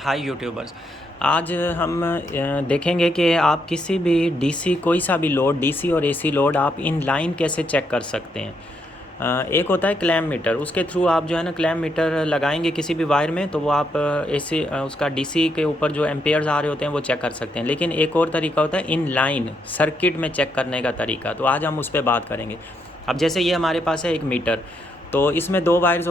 हाय YouTubers. आज हम देखेंगे कि आप किसी भी डीसी कोई सा भी लोड डीसी और एसी लोड आप इन लाइन कैसे चेक कर सकते हैं। एक होता है क्लैम मीटर, उसके थ्रू आप जो है ना क्लैम मीटर लगाएंगे किसी भी वायर में, तो वो आप एसी उसका डीसी के ऊपर जो एम्पेयर्स आ रहे होते हैं वो चेक कर सकते हैं। लेकिन एक और तरीका होता है इन लाइन सर्किट में चेक करने का तरीका, तो आज हम उस पर बात करेंगे। अब जैसे ये हमारे पास है एक मीटर, तो इसमें दो वायर्स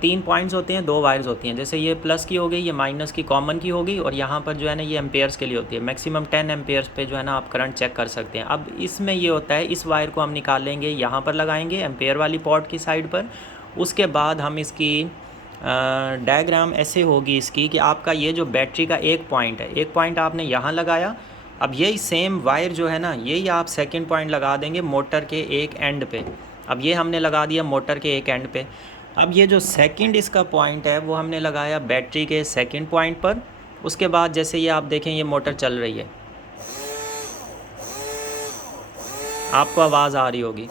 तीन पॉइंट्स होते हैं, दो वायर्स होती हैं। जैसे ये प्लस की हो गई, ये माइनस की कॉमन की होगी, और यहाँ पर जो है ना ये एम्पेयर्स के लिए होती है। मैक्सिमम 10 एम्पेयर्स पे जो है ना आप करंट चेक कर सकते हैं। अब इसमें ये होता है, इस वायर को हम निकालेंगे, यहाँ पर लगाएंगे एम्पेयर वाली पॉट की साइड पर। उसके बाद हम इसकी डायग्राम ऐसे होगी इसकी कि आपका ये जो बैटरी का एक पॉइंट है, एक पॉइंट आपने यहाँ लगाया। अब यही सेम वायर जो है ना, यही आप सेकेंड पॉइंट लगा देंगे मोटर के एक एंड पे। अब ये हमने लगा दिया मोटर के एक एंड पे। अब ये जो सेकंड इसका पॉइंट है वो हमने लगाया बैटरी के सेकंड पॉइंट पर। उसके बाद जैसे ये आप देखें ये मोटर चल रही है, आपको आवाज़ आ रही होगी।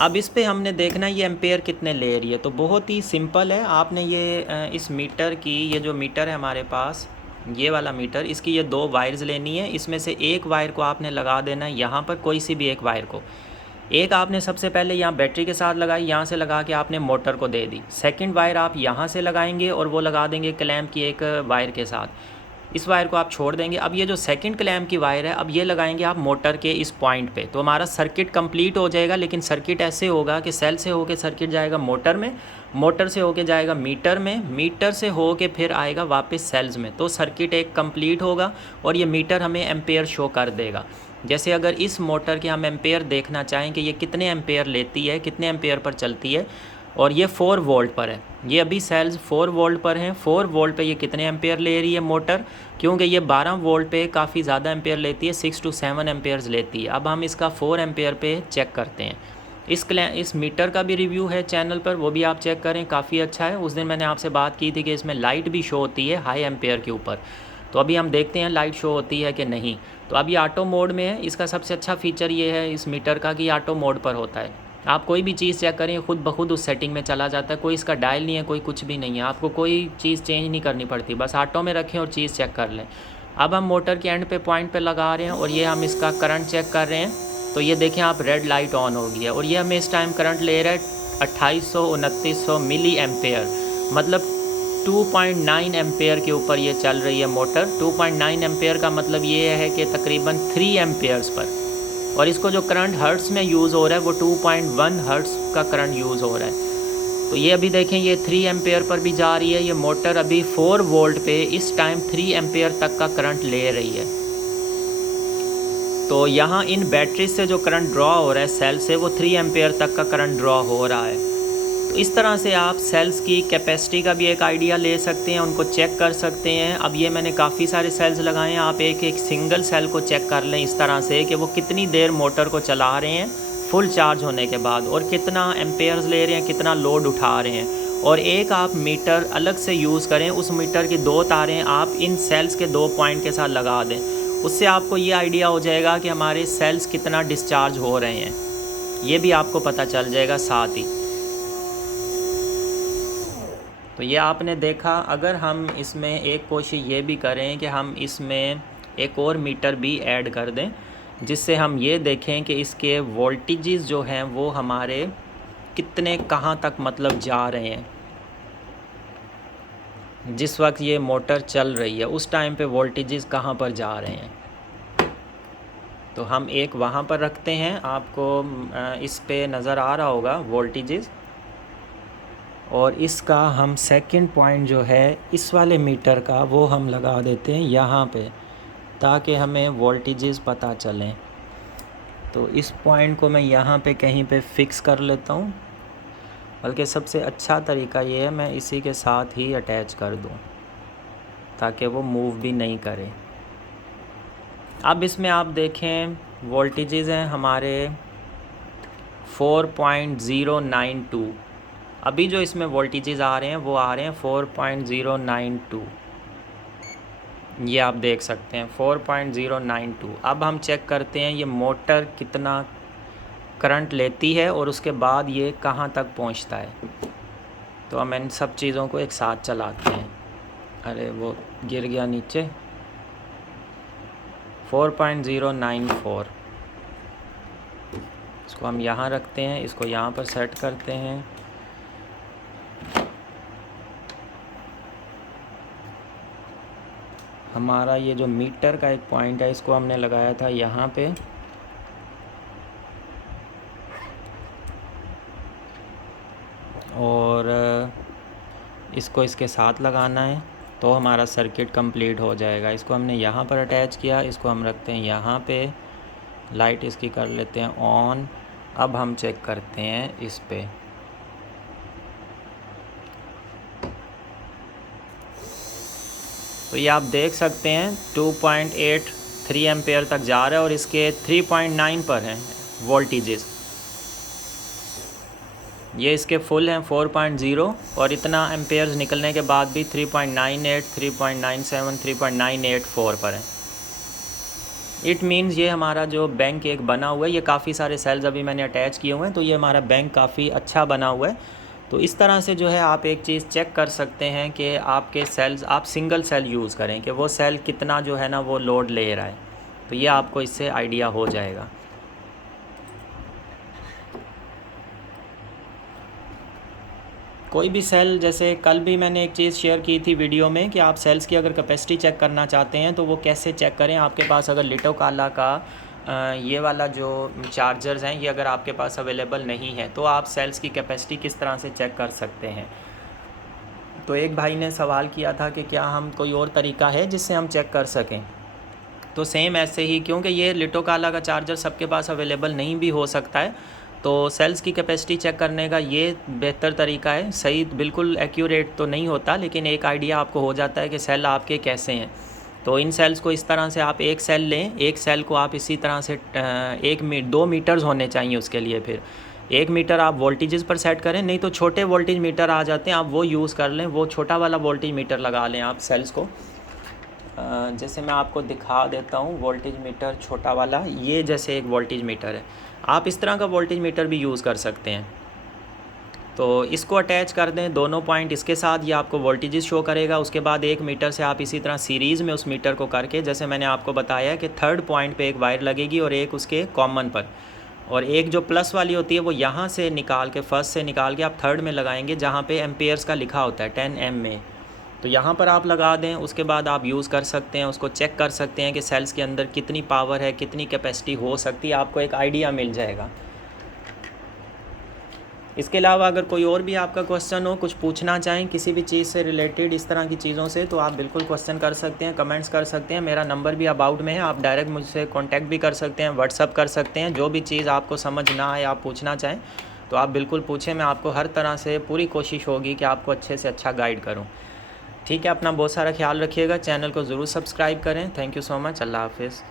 अब इस पे हमने देखना है ये एम्पेयर कितने ले रही है। तो बहुत ही सिंपल है, आपने ये इस मीटर की, ये जो मीटर है हमारे पास, ये वाला मीटर, इसकी ये दो वायर्स लेनी है। इसमें से एक वायर को आपने लगा देना है यहाँ पर, कोई सी भी एक वायर को। एक आपने सबसे पहले यहाँ बैटरी के साथ लगाई, यहाँ से लगा के आपने मोटर को दे दी। सेकंड वायर आप यहाँ से लगाएंगे और वो लगा देंगे क्लैंप की एक वायर के साथ। इस वायर को आप छोड़ देंगे। अब ये जो सेकंड क्लैंप की वायर है, अब ये लगाएंगे आप मोटर के इस पॉइंट पे, तो हमारा सर्किट कंप्लीट हो जाएगा। लेकिन सर्किट ऐसे होगा कि सेल से होके सर्किट जाएगा मोटर में, मोटर से होके जाएगा मीटर में, मीटर से होके फिर आएगा वापस सेल्स में। तो सर्किट एक कंप्लीट होगा और ये मीटर हमें एम्पेयर शो कर देगा। जैसे अगर इस मोटर के हम एम्पेयर देखना चाहें कि ये कितने एम्पेयर लेती है, कितने एम्पेयर पर चलती है, और ये 4 वोल्ट पर है, ये अभी सेल्स 4 वोल्ट पर हैं। 4 वोल्ट पे ये कितने एम्पेयर ले रही है मोटर, क्योंकि ये 12 वोल्ट पे काफ़ी ज़्यादा एम्पेयर लेती है, 6 to 7 एम्पेयर्स लेती है। अब हम इसका 4 एम्पेयर पे चेक करते हैं। इस मीटर का भी रिव्यू है चैनल पर, वो भी आप चेक करें, काफ़ी अच्छा है। उस दिन मैंने आपसे बात की थी कि इसमें लाइट भी शो होती है हाई एम्पेयर के ऊपर। तो अभी हम देखते हैं लाइट शो होती है कि नहीं। तो अभी ऑटो मोड में है। इसका सबसे अच्छा फीचर ये है इस मीटर का कि ऑटो मोड पर होता है। आप कोई भी चीज़ चेक करें, खुद ब खुद उस सेटिंग में चला जाता है। कोई इसका डायल नहीं है, कोई कुछ भी नहीं है, आपको कोई चीज़ चेंज नहीं करनी पड़ती, बस ऑटो में रखें और चीज़ चेक कर लें। अब हम मोटर के एंड पे पॉइंट पे लगा रहे हैं और ये हम इसका करंट चेक कर रहे हैं। तो ये देखें आप, रेड लाइट ऑन हो गई है और ये हमें इस टाइम करंट ले रहा है 2800-2900 मिली एम्पेयर, मतलब 2.9 एम्पेयर के ऊपर ये चल रही है मोटर। 2.9 एम्पेयर का मतलब ये है कि तकरीबन 3 एम्पेयर्स पर, और इसको जो करंट हर्ट्स में यूज़ हो रहा है वो 2.1 हर्ट्स का करंट यूज़ हो रहा है। तो ये अभी देखें ये 3 एम्पेयर पर भी जा रही है। ये मोटर अभी 4 वोल्ट पे इस टाइम 3 एम्पेयर तक का करंट ले रही है। तो यहाँ इन बैटरी से जो करंट ड्रॉ हो रहा है सेल से, वो 3 एम्पेयर तक का करंट ड्रॉ हो रहा है। तो इस तरह से आप सेल्स की कैपेसिटी का भी एक आइडिया ले सकते हैं, उनको चेक कर सकते हैं। अब ये मैंने काफ़ी सारे सेल्स लगाए हैं, आप एक एक सिंगल सेल को चेक कर लें इस तरह से कि वो कितनी देर मोटर को चला रहे हैं फुल चार्ज होने के बाद, और कितना एम्पेयर्स ले रहे हैं, कितना लोड उठा रहे हैं। और एक आप मीटर अलग से यूज़ करें, उस मीटर की 2 तारें आप इन सेल्स के 2 पॉइंट के साथ लगा दें। उससे आपको ये आइडिया हो जाएगा कि हमारे सेल्स कितना डिस्चार्ज हो रहे हैं, ये भी आपको पता चल जाएगा साथ ही। तो ये आपने देखा। अगर हम इसमें एक कोशिश ये भी करें कि हम इसमें एक और मीटर भी ऐड कर दें, जिससे हम ये देखें कि इसके वोल्टेजेस जो हैं वो हमारे कितने कहाँ तक मतलब जा रहे हैं। जिस वक्त ये मोटर चल रही है उस टाइम पे वोल्टेजेस कहाँ पर जा रहे हैं। तो हम एक वहाँ पर रखते हैं, आपको इस पे नज़र आ रहा होगा वोल्टेजेस। और इसका हम सेकंड पॉइंट जो है इस वाले मीटर का, वो हम लगा देते हैं यहाँ पे, ताकि हमें वोल्टेजेस पता चलें। तो इस पॉइंट को मैं यहाँ पे कहीं पे फिक्स कर लेता हूँ, बल्कि सबसे अच्छा तरीका ये है मैं इसी के साथ ही अटैच कर दूँ ताकि वो मूव भी नहीं करे। अब इसमें आप देखें वोल्टेजेस हैं हमारे 4.092। अभी जो इसमें वोल्टेजेस आ रहे हैं वो आ रहे हैं 4.092, ये आप देख सकते हैं 4.092। अब हम चेक करते हैं ये मोटर कितना करंट लेती है और उसके बाद ये कहाँ तक पहुँचता है। तो हम इन सब चीज़ों को एक साथ चलाते हैं। अरे वो गिर गया नीचे 4.094। इसको हम यहाँ रखते हैं, इसको यहाँ पर सेट करते हैं। हमारा ये जो मीटर का एक पॉइंट है इसको हमने लगाया था यहाँ पे, और इसको इसके साथ लगाना है तो हमारा सर्किट कंप्लीट हो जाएगा। इसको हमने यहाँ पर अटैच किया, इसको हम रखते हैं यहाँ पे, लाइट इसकी कर लेते हैं ऑन। अब हम चेक करते हैं इस पे। तो ये आप देख सकते हैं 2.83 एम्पेयर तक जा रहा है और इसके 3.9 पर हैं वोल्टेजेस। ये इसके फुल हैं 4.0 और इतना एम्पेयर्स निकलने के बाद भी 3.98, 3.97, 3.984 पर है। इट मीन्स ये हमारा जो बैंक एक बना हुआ है, ये काफ़ी सारे सेल्स अभी मैंने अटैच किए हुए हैं, तो ये हमारा बैंक काफ़ी अच्छा बना हुआ है। तो इस तरह से जो है आप एक चीज़ चेक कर सकते हैं कि आपके सेल्स, आप सिंगल सेल यूज़ करें कि वो सेल कितना जो है ना वो लोड ले रहा है, तो ये आपको इससे आइडिया हो जाएगा। कोई भी सेल, जैसे कल भी मैंने एक चीज़ शेयर की थी वीडियो में कि आप सेल्स की अगर कैपेसिटी चेक करना चाहते हैं तो वो कैसे चेक करें। आपके पास अगर लिटोकाला का ये वाला जो चार्जर्स हैं ये अगर आपके पास अवेलेबल नहीं है तो आप सेल्स की कैपेसिटी किस तरह से चेक कर सकते हैं। तो एक भाई ने सवाल किया था कि क्या हम कोई और तरीका है जिससे हम चेक कर सकें। तो सेम ऐसे ही, क्योंकि ये लिटोकाला का चार्जर सबके पास अवेलेबल नहीं भी हो सकता है, तो सेल्स की कैपेसिटी चेक करने का ये बेहतर तरीका है। सही बिल्कुल एक्यूरेट तो नहीं होता, लेकिन एक आइडिया आपको हो जाता है कि सेल आपके कैसे हैं। तो इन सेल्स को इस तरह से आप एक सेल लें, एक सेल को आप इसी तरह से 2 मीटर्स होने चाहिए उसके लिए। फिर 1 मीटर आप वोल्टेजेस पर सेट करें, नहीं तो छोटे वोल्टेज मीटर आ जाते हैं, आप वो यूज़ कर लें। वो छोटा वाला वोल्टेज मीटर लगा लें आप सेल्स को। जैसे मैं आपको दिखा देता हूँ वोल्टेज मीटर छोटा वाला, ये जैसे एक वोल्टेज मीटर है, आप इस तरह का वोल्टेज मीटर भी यूज़ कर सकते हैं। तो इसको अटैच कर दें दोनों पॉइंट इसके साथ, ये आपको वोल्टेजेस शो करेगा। उसके बाद 1 मीटर से आप इसी तरह सीरीज़ में उस मीटर को करके, जैसे मैंने आपको बताया कि 3rd पॉइंट पे एक वायर लगेगी और एक उसके कॉमन पर, और एक जो प्लस वाली होती है वो यहाँ से निकाल के, फर्स्ट से निकाल के आप 3rd में लगाएंगे जहाँ पे एम्पेयर्स का लिखा होता है 10 mA। तो यहाँ पर आप लगा दें, उसके बाद आप यूज़ कर सकते हैं, उसको चेक कर सकते हैं कि सेल्स के अंदर कितनी पावर है, कितनी कैपेसिटी हो सकती है, आपको एक आइडिया मिल जाएगा। इसके अलावा अगर कोई और भी आपका क्वेश्चन हो, कुछ पूछना चाहें किसी भी चीज़ से रिलेटेड, इस तरह की चीज़ों से, तो आप बिल्कुल क्वेश्चन कर सकते हैं, कमेंट्स कर सकते हैं। मेरा नंबर भी अबाउट में है, आप डायरेक्ट मुझसे कांटेक्ट भी कर सकते हैं, व्हाट्सअप कर सकते हैं। जो भी चीज़ आपको समझ ना आए, आप पूछना चाहें तो आप बिल्कुल पूछें, मैं आपको हर तरह से पूरी कोशिश होगी कि आपको अच्छे से अच्छा गाइड करूँ। ठीक है, अपना बहुत सारा ख्याल रखिएगा, चैनल को ज़रूर सब्सक्राइब करें। थैंक यू सो मच, अल्लाह हाफिज़।